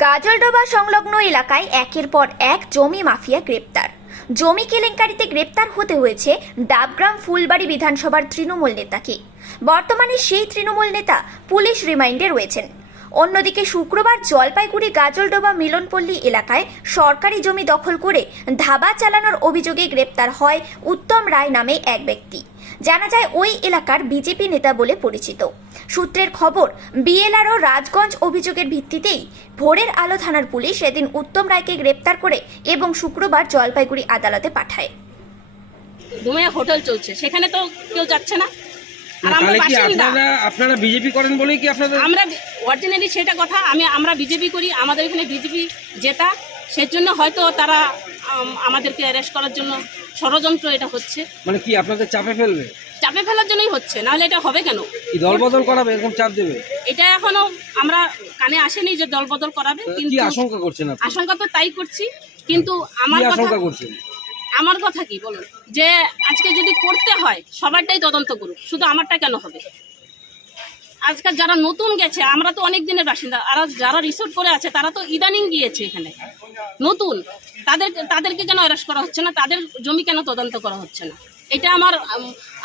গাজলডোবা সংলগ্ন এলাকায় একের পর এক জমি মাফিয়া গ্রেপ্তার। জমি কেলেঙ্কারিতে গ্রেপ্তার হতে হয়েছে ডাবগ্রাম ফুলবাড়ি বিধানসভার তৃণমূল নেতাকে। বর্তমানে সেই তৃণমূল নেতা পুলিশ রিমান্ডে রয়েছেন। অন্যদিকে শুক্রবার জলপাইগুড়ি গাজলডোবা মিলনপল্লী এলাকায় সরকারি জমি দখল করে ধাবা চালানোর অভিযোগে গ্রেপ্তার হয় উত্তম রায় নামে এক ব্যক্তি। জানা যায় ওই এলাকার বিজেপি নেতা বলে পরিচিত। সূত্রের খবর, বিএলআরও রাজগঞ্জ অভিযোগের ভিত্তিতেই ভোরের আলো থানার পুলিশ এদিন উত্তম রায়কে গ্রেপ্তার করে এবং শুক্রবার জলপাইগুড়ি আদালতে পাঠায়। ঘুমিয়ে হোটেল চলছে, সেখানে তো কেউ যাচ্ছে না। আর আমরা তাহলে কি বাসিন্দা, আপনারা বিজেপি করেন বলেই কি আপনাদের? আমরা অরিজিনালি সেটা কথা, আমরা বিজেপি করি, আমাদের এখানে বিজেপি জেতা, সেজন্য হয়তো তারা আমাদেরকে অ্যারেস্ট করার জন্য ষড়যন্ত্র এটা হচ্ছে। মানে কি আপনাদের চাপে ফেলবে? চাপে ফেলার জন্যই হচ্ছে, নাহলে এটা হবে কেন? কি দলবদল করাবে, এরকম চাপ দেবে? এটা এখনো আমরা কানে আসেনি যে দলবদল করাবে, কি কিন্তু আশঙ্কা করছেন আপনি? আশঙ্কা তো তাই করছি, কিন্তু কি আশঙ্কা করছেন? আমার কথা কি বলুন, যে আজকে যদি করতে হয় সবারটাই তদন্ত করুক, শুধু আমারটা কেন হবে? আজকাল যারা নতুন গেছে, আমরা তো অনেক দিনের বাসিন্দা, আর যারা রিসোর্ট করে আছে তারা তো ইদানিং গিয়েছে এখানে নতুন, তাদেরকে কেন অ্যারেস্ট করা হচ্ছে না? তাদের জমি কেন তদন্ত করা হচ্ছে না? এটা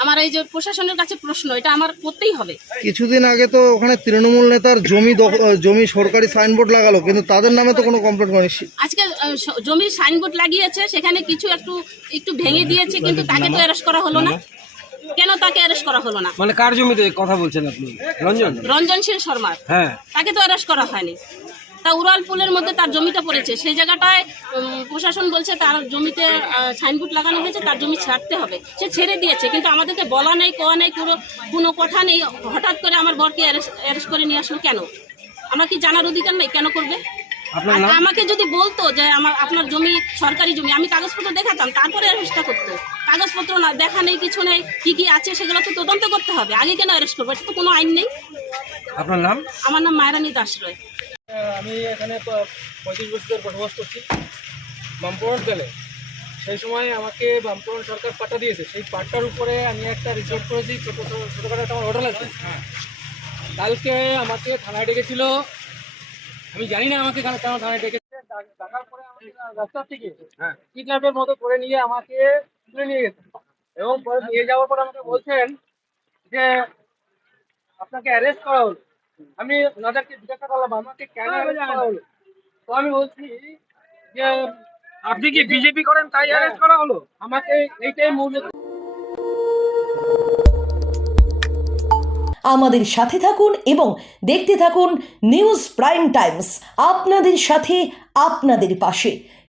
আমার এই যে প্রশাসনের কাছে প্রশ্ন, এটা আমার করতেই হবে। কিছুদিন আগে তো ওখানে তৃণমূল নেতার জমি সরকারি সাইনবোর্ড লাগালো, কিন্তু তাদের নামে তো কোনো কমপ্লেন্ট করেনি। আজকে জমির সাইনবোর্ড লাগিয়েছে, সেখানে কিছু একটু ভেঙে দিয়েছে, কিন্তু তাকে তো অ্যারেস্ট করা হলো না। কেন তাকে অ্যারেস্ট করা হলো না? মানে কার জমিতে কথা বলছেন আপনি? রঞ্জনশীল শর্মার, হ্যাঁ, তাকে তো অ্যারেস্ট করা হয়নি। তা উড়াল পুলের মধ্যে তার জমিটা পড়েছে, সেই জায়গাটায় প্রশাসন বলছে তার জমিতে সাইনবোর্ড লাগানো হয়েছে, তার জমি ছাড়তে হবে, সে ছেড়ে দিয়েছে, কিন্তু আমাদেরকে বলা নেই, কোয়া নেই, কোনো কথা নেই। হঠাৎ করে আমার বরকে অ্যারেস্ট করে নিয়ে আসলো কেন? আমার কি জানার অধিকার নেই? কেন করবে? আমাকে যদি বলতো যে আপনার জমি সরকারি জমি, আমি কাগজপত্র দেখাতাম, তারপরে অ্যারেস্টটা করতো। কাগজপত্র না দেখা নেই, কিছু নেই, কি আছে সেগুলো তো তদন্ত করতে হবে, আগে কেন অ্যারেস্ট করবো? এটা তো কোনো আইন নেই। আপনার নাম? আমার নাম মায়ারানী দাস রয়। আমি এখানে 35 বছর বসবাস করছি বামপুরন তেলে। সেই সময় আমাকে বামপুরন সরকার পাট্টা দিয়েছে, সেই পাট্টার উপরে আমি একটা রিসোর্ট করেছি, ছোটোখাটো একটা আমার হোটেল আছে। কালকে আমাকে থানায় ডেকেছিল, আমি জানি না আমাকে কেন থানায় ডেকেছে। ডাকার পরে আমাকে রাস্তা থেকে কিডন্যাপের মতো করে নিয়ে আমাকে তুলে নিয়ে গেছে, এবং পরে নিয়ে যাওয়ার পর আমাকে বলছেন যে আপনাকে অ্যারেস্ট করা হলো। আমি ওনাদেরকে জিজ্ঞাসা করলাম আমাকে কেন অ্যারেস্ট করা হলো, তো আমি বলছি যে আপনি কি বিজেপি করেন তাই অ্যারেস্ট করা হলো, আমাকে এইটাই মূলত। আমাদের সাথে থাকুন এবং দেখতে থাকুন নিউজ প্রাইম টাইমস, আপনাদের সাথে আপনাদের পাশে।